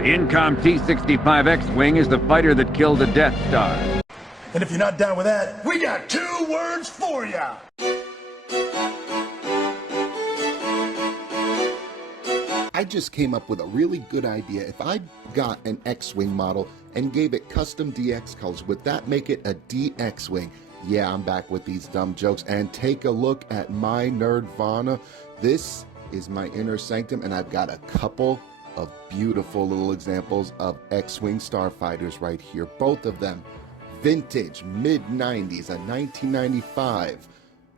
The Incom T-65 X-Wing is the fighter that killed the Death Star. And if you're not down with that, we got 2 words for ya. I just came up with a really good idea. If I got an X-Wing model and gave it custom DX colors, would that make it a DX-Wing? Yeah, I'm back with these dumb jokes. And take a look at my Nerdvana. This is my inner sanctum, and I've got a couple of beautiful little examples of X-Wing starfighters right here. Both of them vintage, mid-90s, a 1995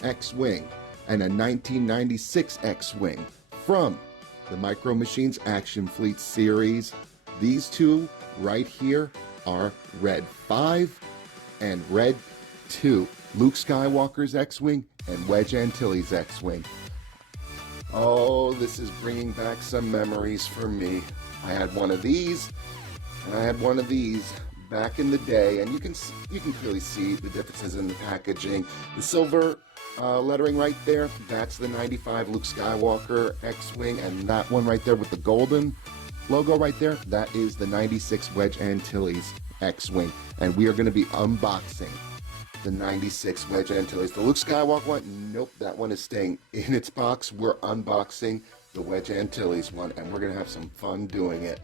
X-Wing and a 1996 X-Wing from the Micro Machines Action Fleet series. These two right here are Red 5 and Red 2. Luke Skywalker's X-Wing and Wedge Antilles' X-Wing. Oh, this is bringing back some memories for me. I had one of these, and I had one of these back in the day, and you can clearly see the differences in the packaging. The silver lettering right there, that's the 95 Luke Skywalker X-Wing, and that one right there with the golden logo right there, that is the 96 Wedge Antilles X-Wing. And we are going to be unboxing the 96 Wedge Antilles. The Luke Skywalker one, nope, that one is staying in its box. We're unboxing the Wedge Antilles one, and we're going to have some fun doing it.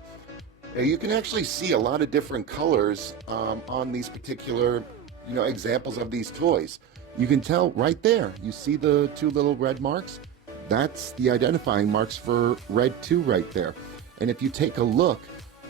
Now, you can actually see a lot of different colors on these particular, examples of these toys. You can tell right there, you see the 2 little red marks? That's the identifying marks for Red 2 right there. And if you take a look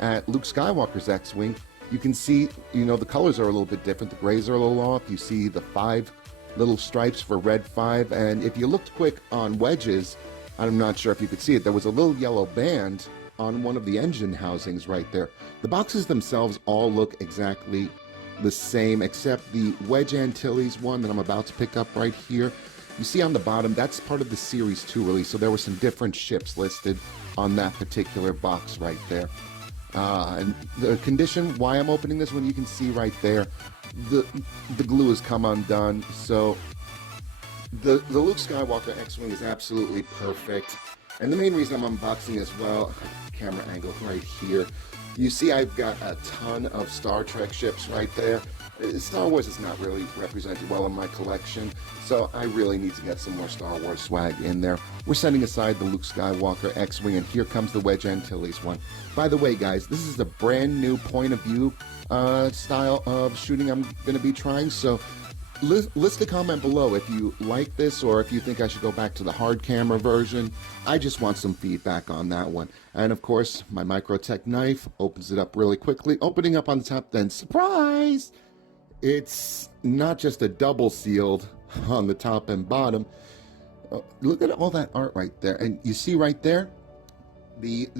at Luke Skywalker's X-Wing, you can see, the colors are a little bit different. The grays are a little off. You see the 5 little stripes for Red 5. And if you looked quick on Wedges, I'm not sure if you could see it, there was a little yellow band on one of the engine housings right there. The boxes themselves all look exactly the same, except the Wedge Antilles one that I'm about to pick up right here. You see on the bottom, that's part of the Series 2 release, so there were some different ships listed on that particular box right there. And the condition, why I'm opening this one, you can see right there, the glue has come undone. So the Luke Skywalker X-Wing is absolutely perfect. And the main reason I'm unboxing as well, camera angle right here, you see I've got a ton of Star Trek ships right there. Star Wars is not really represented well in my collection, so I really need to get some more Star Wars swag in there. We're setting aside the Luke Skywalker X-Wing, and here comes the Wedge Antilles one. By the way, guys, this is a brand new point of view style of shooting I'm going to be trying, so list a comment below if you like this or if you think I should go back to the hard camera version. I just want some feedback on that one. And of course, my Microtech knife opens it up really quickly. Opening up on the top, then surprise! It's not just a double sealed on the top and bottom. Look at all that art right there. And you see right there,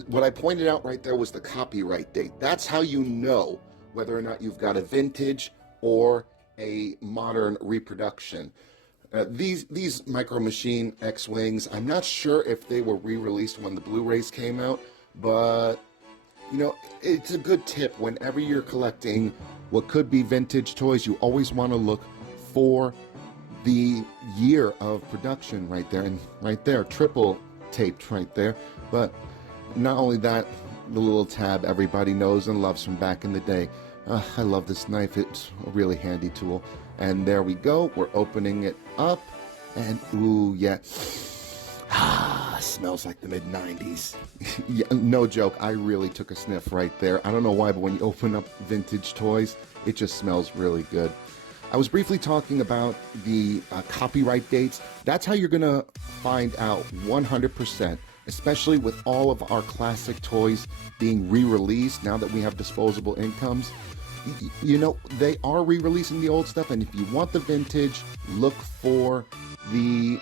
what I pointed out right there was the copyright date. That's how you know whether or not you've got a vintage or a modern reproduction. These Micro Machine X-Wings, I'm not sure if they were re-released when the Blu-rays came out, but it's a good tip whenever you're collecting what could be vintage toys. You always want to look for the year of production right there, and right there, triple taped right there. But not only that, the little tab everybody knows and loves from back in the day. I love this knife. It's a really handy tool. And there we go. We're opening it up. And ooh, yeah. Smells like the mid-90s. Yeah, no joke. I really took a sniff right there. I don't know why, but when you open up vintage toys, it just smells really good. I was briefly talking about the copyright dates. That's how you're going to find out 100%. Especially with all of our classic toys being re-released now that we have disposable incomes. They are re-releasing the old stuff, and if you want the vintage, look for the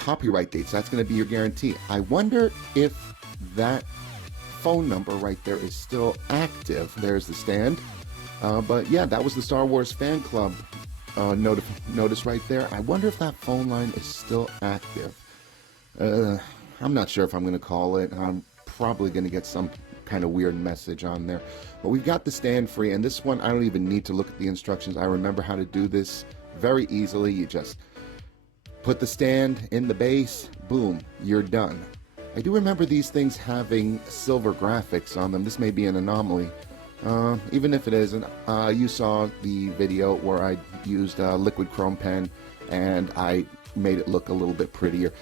copyright dates. That's going to be your guarantee. I wonder if that phone number right there is still active. There's the stand. But yeah, that was the Star Wars Fan Club notice right there. I wonder if that phone line is still active. I'm not sure if I'm going to call it. I'm probably going to get some kind of weird message on there. But we've got the stand free, and this one I don't even need to look at the instructions. I remember how to do this very easily. You just put the stand in the base, boom, you're done. I do remember these things having silver graphics on them. This may be an anomaly. Even if it isn't, you saw the video where I used a liquid chrome pen and I made it look a little bit prettier.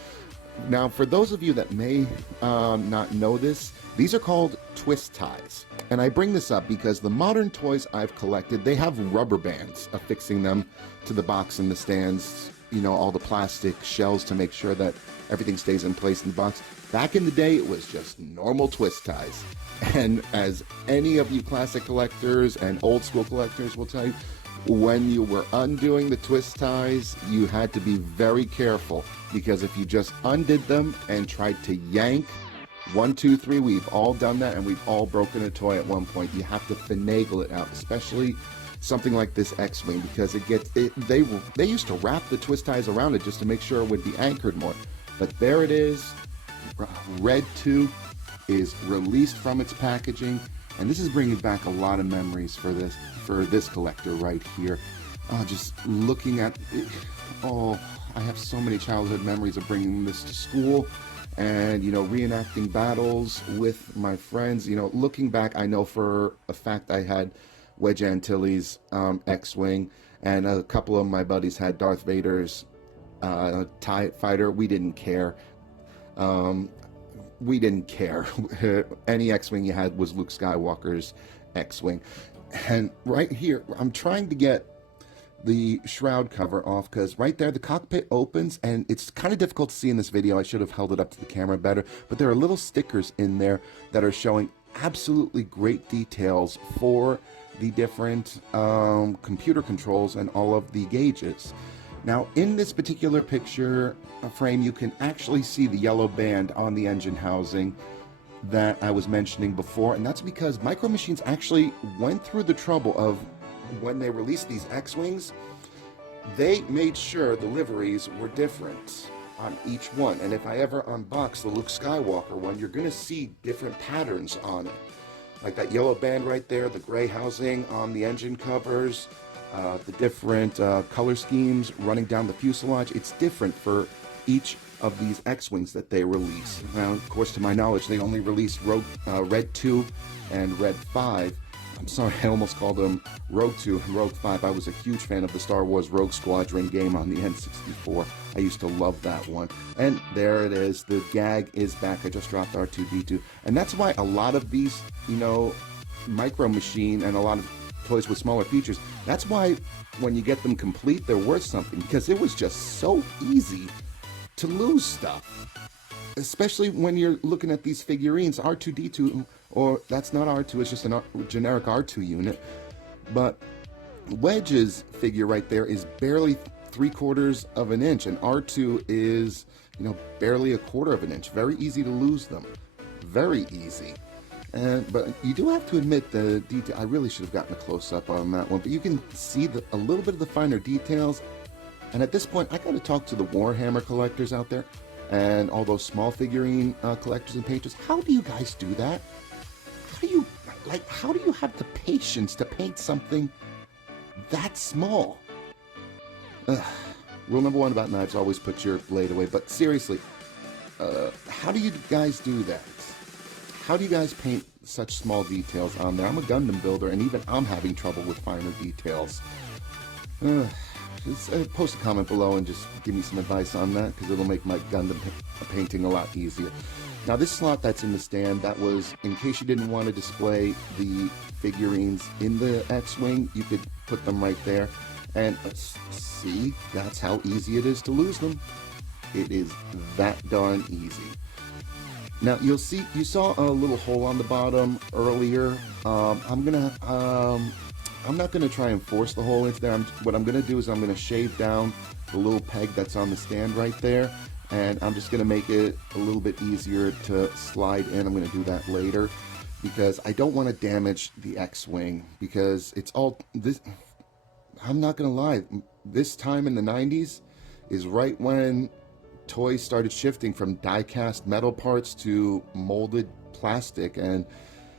Now, for those of you that may not know this, these are called twist ties. And I bring this up because the modern toys I've collected, they have rubber bands affixing them to the box and the stands, you know, all the plastic shells to make sure that everything stays in place in the box. Back in the day, it was just normal twist ties. And as any of you classic collectors and old school collectors will tell you, when you were undoing the twist ties, you had to be very careful, because if you just undid them and tried to yank, 1, 2, 3, we've all done that, and we've all broken a toy at one point. You have to finagle it out, especially something like this X-Wing, because they used to wrap the twist ties around it just to make sure it would be anchored more. But there it is. Red 2 is released from its packaging, and this is bringing back a lot of memories for this collector right here. Just looking at it, I have so many childhood memories of bringing this to school and, you know, reenacting battles with my friends. You know, looking back, I know for a fact I had Wedge Antilles X-Wing, and a couple of my buddies had Darth Vader's TIE Fighter. We didn't care. We didn't care. Any X-Wing you had was Luke Skywalker's X-Wing. And right here, I'm trying to get the shroud cover off, because right there the cockpit opens, and it's kind of difficult to see in this video. I should have held it up to the camera better, but there are little stickers in there that are showing absolutely great details for the different computer controls and all of the gauges. Now, in this particular picture frame, you can actually see the yellow band on the engine housing that I was mentioning before, and that's because Micro Machines actually went through the trouble of, when they released these X-Wings, they made sure the liveries were different on each one. And if I ever unbox the Luke Skywalker one, you're going to see different patterns on it. Like that yellow band right there, the gray housing on the engine covers, the different color schemes running down the fuselage. It's different for each of these X-Wings that they release. Now, of course, to my knowledge, they only released Red 2 and Red 5. I'm sorry, I almost called them Rogue 2 and Rogue 5. I was a huge fan of the Star Wars Rogue Squadron game on the N64. I used to love that one. And there it is. The gag is back. I just dropped R2-D2. And that's why a lot of these, you know, Micro Machine and a lot of toys with smaller features, that's why when you get them complete, they're worth something, because it was just so easy to lose stuff. Especially when you're looking at these figurines, R2-D2, or that's not R2, it's just a generic R2 unit. But Wedge's figure right there is barely 3/4 of an inch, and R2 is, you know, barely 1/4 of an inch. Very easy to lose them. Very easy. But you do have to admit the detail. I really should have gotten a close-up on that one, but you can see a little bit of the finer details. And at this point, I got to talk to the Warhammer collectors out there and all those small figurine collectors and painters. How do you guys do that? How do you have the patience to paint something that small? Rule number 1 about knives: always put your blade away. But seriously, how do you guys do that? How do you guys paint such small details on there? I'm a Gundam builder, and even I'm having trouble with finer details. Just post a comment below and just give me some advice on that, because it'll make my Gundam painting a lot easier. Now, this slot that's in the stand, that was in case you didn't want to display the figurines in the X-Wing, you could put them right there. And see, that's how easy it is to lose them. It is that darn easy. Now, you saw a little hole on the bottom earlier. I'm not gonna try and force the hole into there. What I'm gonna do is I'm gonna shave down the little peg that's on the stand right there, and I'm just gonna make it a little bit easier to slide in. I'm gonna do that later, because I don't want to damage the X-Wing, because it's all this. I'm not gonna lie, this time in the 90s is right when toys started shifting from die-cast metal parts to molded plastic, and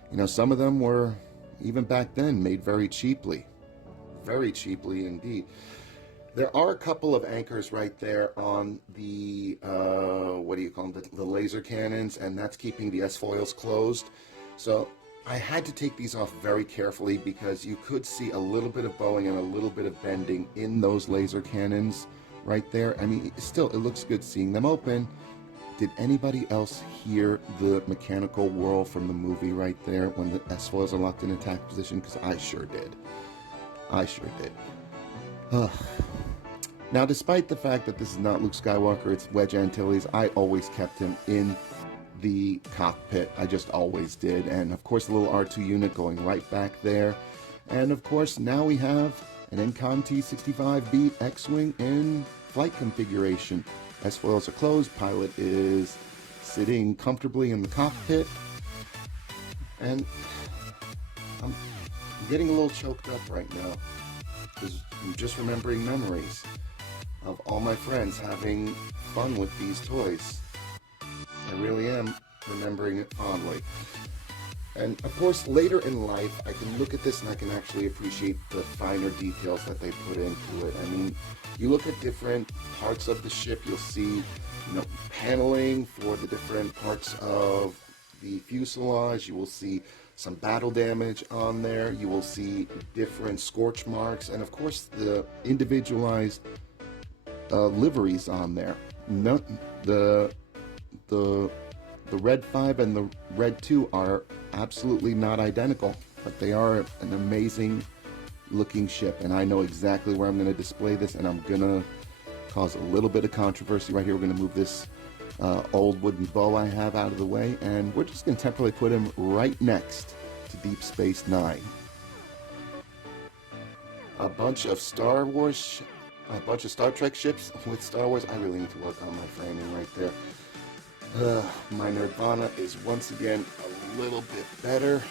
you know, some of them were, even back then, made very cheaply indeed. There are a couple of anchors right there on the, what do you call them, the laser cannons, and that's keeping the S-foils closed. So I had to take these off very carefully because you could see a little bit of bowing and a little bit of bending in those laser cannons right there. I mean, still, it looks good seeing them open. Did anybody else hear the mechanical whirl from the movie right there when the S-foils are locked in attack position? Because I sure did. I sure did. Ugh. Now, despite the fact that this is not Luke Skywalker, it's Wedge Antilles, I always kept him in the cockpit. I just always did. And of course, the little R2 unit going right back there. And of course, now we have an NCOM T-65B X-Wing in flight configuration. S-foils are closed, pilot is sitting comfortably in the cockpit. And I'm getting a little choked up right now because I'm just remembering memories of all my friends having fun with these toys. I really am remembering it fondly. And of course, later in life, I can look at this and I can actually appreciate the finer details that they put into it. I mean, you look at different parts of the ship, you'll see, paneling for the different parts of the fuselage. You will see some battle damage on there. You will see different scorch marks, and of course, the individualized liveries on there. No, the Red 5 and the Red 2 are absolutely not identical, but they are an amazing looking ship, and I know exactly where I'm going to display this, and I'm going to cause a little bit of controversy right here. We're going to move this old wooden bow I have out of the way, and we're just going to temporarily put him right next to Deep Space Nine. A bunch of Star Trek ships with Star Wars. I really need to work on my framing right there. My Nirvana is once again a little bit better.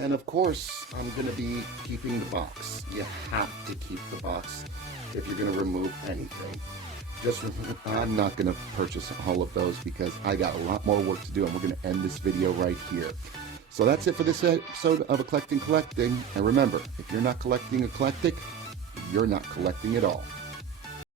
And of course, I'm going to be keeping the box. You have to keep the box if you're going to remove anything. Just remember, I'm not going to purchase all of those because I got a lot more work to do, and we're going to end this video right here. So that's it for this episode of Eclectic Collecting. And remember, if you're not collecting eclectic, you're not collecting at all.